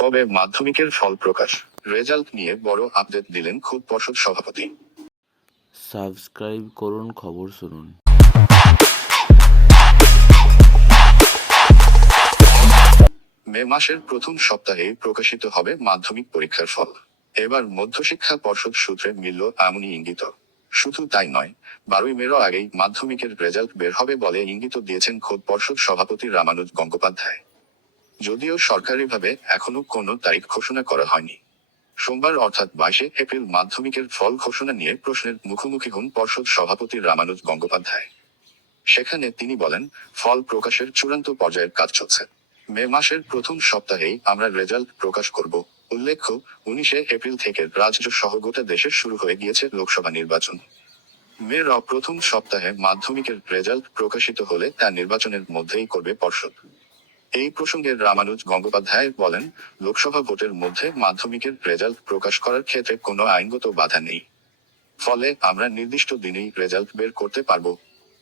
কবে মাধ্যমিকের ফল প্রকাশ? রেজাল্ট নিয়ে বড় আপডেট দিলেন খুব পর্ষদ সভাপতি। সাবস্ক্রাইব করুন খবর শুনুন। মে মাসের প্রথম সপ্তাহে প্রকাশিত হবে মাধ্যমিক পরীক্ষার ফল। এবার মধ্যশিক্ষা পর্ষদ সূত্রে মিলল এমনই ইঙ্গিত। শুধু তাই নয় বারোই মেরও আগেই মাধ্যমিকের রেজাল্ট বের হবে বলে ইঙ্গিত দিয়েছেন খোদ পর্ষদ সভাপতি রামানুজ গঙ্গোপাধ্যায়। যদিও সরকারিভাবে এখনও কোনো তারিখ ঘোষণা করা হয়নি। সোমবার অর্থাৎ বাইশে এপ্রিল মাধ্যমিকের ফল ঘোষণা নিয়ে প্রশ্নের মুখোমুখি হন পর্ষদ সভাপতি রামানুজ গঙ্গোপাধ্যায়। সেখানে তিনি বলেন, ফল প্রকাশের চূড়ান্ত পর্যায়ের কাজ চলছে। মে মাসের প্রথম সপ্তাহেই আমরা রেজাল্ট প্রকাশ করব। উল্লেখ্য, উনিশে এপ্রিল থেকে রাজ্য সহ গোটা দেশে শুরু হয়ে গিয়েছে লোকসভা নির্বাচন। মের প্রথম সপ্তাহে মাধ্যমিকের রেজাল্ট প্রকাশিত হলে তা নির্বাচনের মধ্যেই করবে পর্ষদ। এই প্রসঙ্গে রামানুজ গঙ্গোপাধ্যায় বলেন, লোকসভা ভোটের মধ্যে মাধ্যমিকের রেজাল্ট প্রকাশ করার ক্ষেত্রে কোনো আইনগত বাধা নেই। ফলে আমরা নির্দিষ্ট দিনেই রেজাল্ট বের করতে পারব।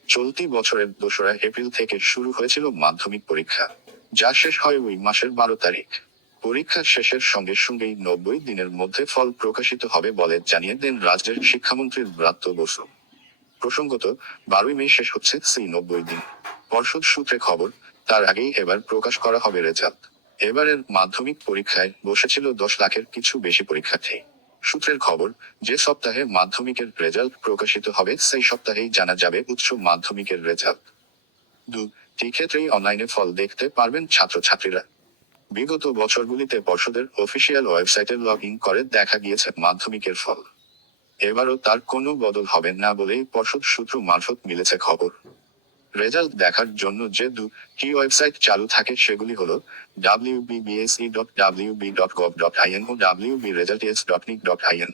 চলতি বছরের দোসরা এপ্রিল থেকে শুরু হয়েছিল মাধ্যমিক পরীক্ষা, যা শেষ হয় ওই মাসের বারো তারিখ। পরীক্ষা শেষের সঙ্গে সঙ্গেই নব্বই দিনের মধ্যে ফল প্রকাশিত হবে বলে জানিয়ে দেন রাজ্যের শিক্ষামন্ত্রী ব্রাত্য বসু। প্রসঙ্গত, বারোই মে শেষ হচ্ছে সেই নব্বই দিন। পর্ষদ সূত্রে খবর তার আগেই এবার প্রকাশ করা হবে রেজাল্ট। এবারের মাধ্যমিক পরীক্ষায় বসেছিল দশ লাখের কিছু বেশি পরীক্ষার্থী। সূত্রের খবর, যে সপ্তাহে মাধ্যমিকের রেজাল্ট প্রকাশিত হবে, সেই সপ্তাহেই জানা যাবে উচ্চ মাধ্যমিকের রেজাল্ট। দু ক্ষেত্রেই অনলাইনে ফল দেখতে পারবেন ছাত্রছাত্রীরা। বিগত বছরগুলিতে পর্ষদের অফিসিয়াল ওয়েবসাইটে লগ ইন করে দেখা গিয়েছে মাধ্যমিকের ফল। এবারও তার কোনো বদল হবে না বলেই পর্ষদ সূত্র মারফত মিলেছে খবর। রেজাল্ট দেখার জন্য যে দুটি ওয়েবসাইট চালু থাকে সেগুলি হলো wbbsc.wb.gov.in dot WB dot gov dot O wb results dot nic dot IN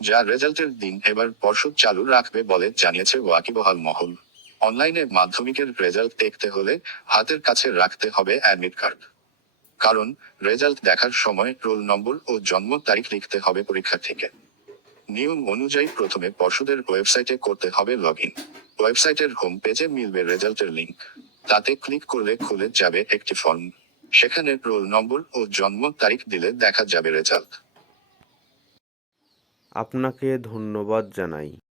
যা রেজাল্টের দিন এবার পর্ষদ চালু রাখবে বলে জানিয়েছে ওয়াকিবহাল মহল। অনলাইনে মাধ্যমিকের রেজাল্ট দেখতে হলে হাতের কাছে রাখতে হবে অ্যাডমিট কার্ড। কারণ রেজাল্ট দেখার সময় রোল নম্বর ও জন্ম তারিখ লিখতে হবে পরীক্ষার্থীকে নিয়ম অনুযায়ী প্রথমে পশুদের ওয়েবসাইটে করতে হবে লগ ইন ওয়েবসাইটের হোম পেজে মিলবে রেজাল্টের লিঙ্ক তাতে ক্লিক করলে খুলে যাবে একটি ফর্ম। সেখানে রোল নম্বর ও জন্ম তারিখ দিলে দেখা যাবে রেজাল্ট। আপনাকে ধন্যবাদ জানাই।